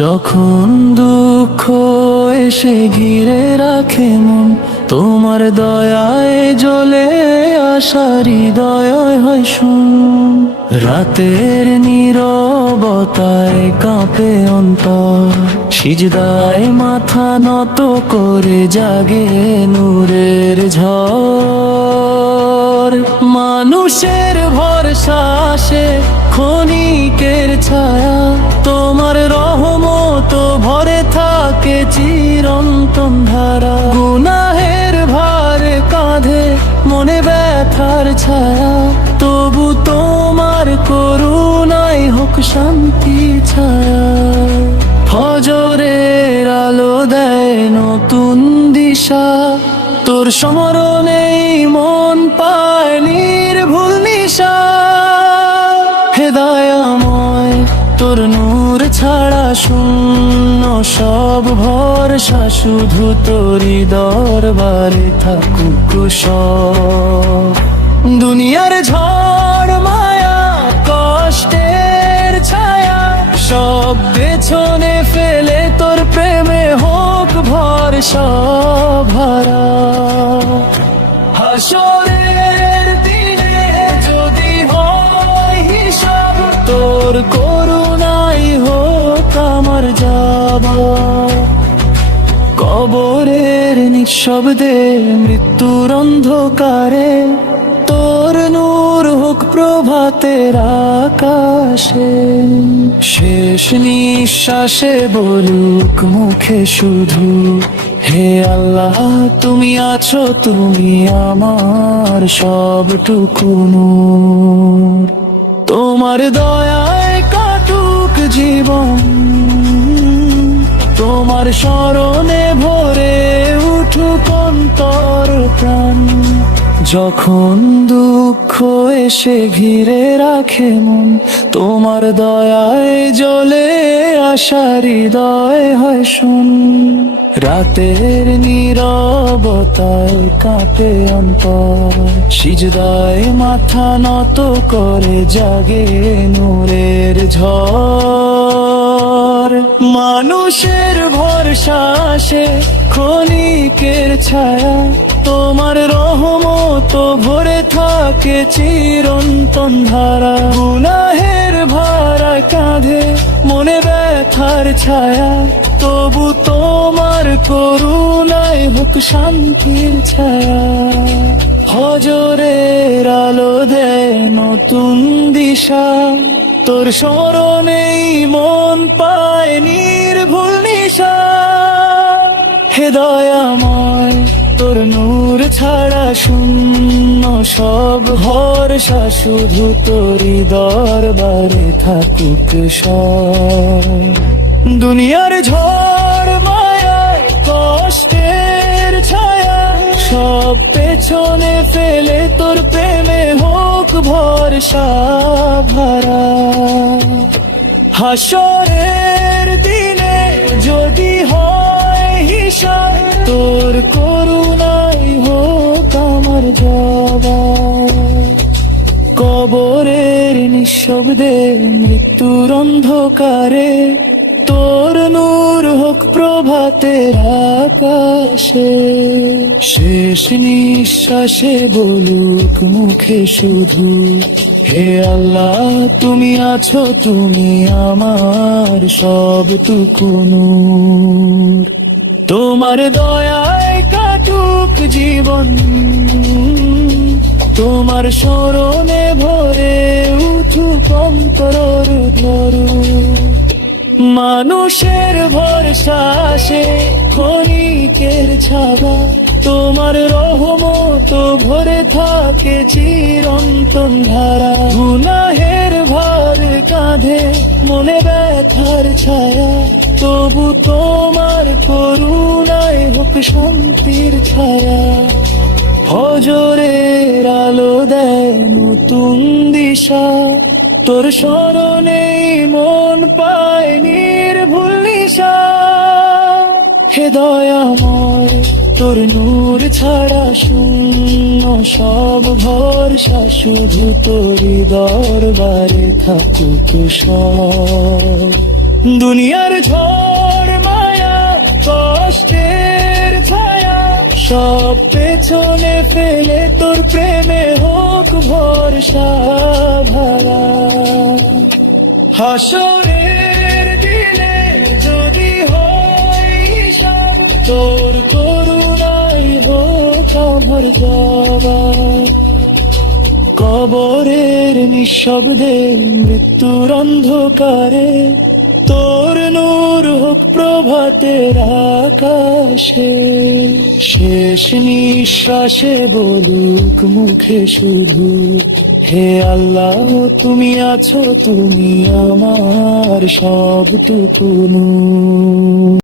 যখন দুঃখ এসে ঘিরে রাখে মন, তোমার দয়ায় জ্বলে আশার হৃদয় হয় শুন। রাতের নীরবতায় কাঁপে অন্তর, সিজদায় মাথা নত করে জাগে নূরের ঝড়। মানুষের ভরসা আসে ক্ষণিকের ছায়া, তোমার রহমত ভরে থাকে চিরন্তন ধারা। গুনাহের ভার কাঁধে মনে ব্যথার ছায়া, তবু তোমার করুণায় হোক শান্তি ছায়া। ফজরের আলো দেয় নতুন দিশা, তোর স্মরণেই মন পায় নির্ভুল নিশা। হে দয়াময়, তোর নূর ছাড়া শূন্য সব ভরসা, শুধু তোরই দরবারে থাকুক সব। দুনিয়ার ঝড় মায়া কষ্টের ছায়া, সব পেছনে ফেলে তোর প্রেমে হোক ভরসা ভরা। হাসরের দিনে যদি হয় হিসাব, তোর করুণাই হোক আমার যাবা। কবরের নিঃশব্দে মৃত্যুর অন্ধকারে, তোর নূর হোক প্রভাতের আকাশে। শেষ নিঃশ্বাসে বলুক মুখে শুধু, হে আল্লাহ তুমি আছো, তুমি আমার সবটুকু নূর। তোমার দয়ায় কাটুক জীবন, তোমার স্মরণে ভরে উঠুক অন্তর প্রাণ। যখন দুঃখ এসে ঘিরে রাখে মন, তোমার দয়ায় জ্বলে আশার হৃদয় হয় শুন। রাতের নীরবতায় কাঁপে অন্তর, সিজদায় মাথা নত করে জাগে নূরের ঝড়। মানুষের ভরসা আসে ক্ষণিকের ছায়া, তোমার রহমত ভরে থাকে চিরন্তন ধারা। গুনাহের ভারা কাঁধে মনে ব্যথার ছায়া, তবু তোমার করুণায় হোক শান্তির ছায়া। ফজরের আলো দেয় নতুন দিশা, তোর স্মরণেই মন পায় নির্ভুল নিশা। হে দয়াময়, তোর নূর ছাড়া শূন্য সব ভরসা, শুধু তোরই দরবারে থাকুক সব। দুনিয়ার ঝড় মায়ায় কষ্টের ছায়া, সব পেছনে ফেলে তোর প্রেমে হোক ভরসা ভরা। হাসরের দিনে যদি হয় হিসাব, তোর করুণাই হোক আমার জবাব। কবরের নিঃশব্দে মৃত্যুর অন্ধকারে, তোর নূর হোক প্রভাতের আকাশে। শেষ নিঃশ্বাসে বলুক মুখে শুধু, হে আল্লাহ তুমি আছো, তুমি আমার সবটুকু নূর। তোমার দয়ায় কাটুক জীবন, তোমার স্মরণে ভরে উঠুক অন্তর ধরু। মানুষের ভরসা আসে ক্ষণিকের ছায়া, তোমার রহমত ভরে থাকে চিরন্তন ধারা। গুনাহের ভার কাঁধে মনে ব্যথার ছায়া, তবু তোমার করুণায় হোক শান্তির ছায়া। ফজরের আলো দেয় নতুন দিশা, তোর স্মরণেই মন পায় নির্ভুল নিশা। হে দয়াময়, তোর নূর ছাড়া শূন্য সব ভরসা, শুধু তোরই দরবারে থাকুক সব। দুনিয়ার ঝড় মায়া কষ্টের ছায়া সব পেছনে ফেলে তোর প্রেমে হোক ভরসা ভালা। হাসরের দিলে যদি হয় হিসাব, তোর করুণাই হোক আমার জবাব। কবরের নিঃশব্দে মৃত্যুর অন্ধকারে তোর নূর হোক প্রভাতের আকাশে। শেষ নিঃশ্বাসে বলুক মুখে শুধু, হে আল্লাহ তুমি আছো, তুমি আমার সবটুকু।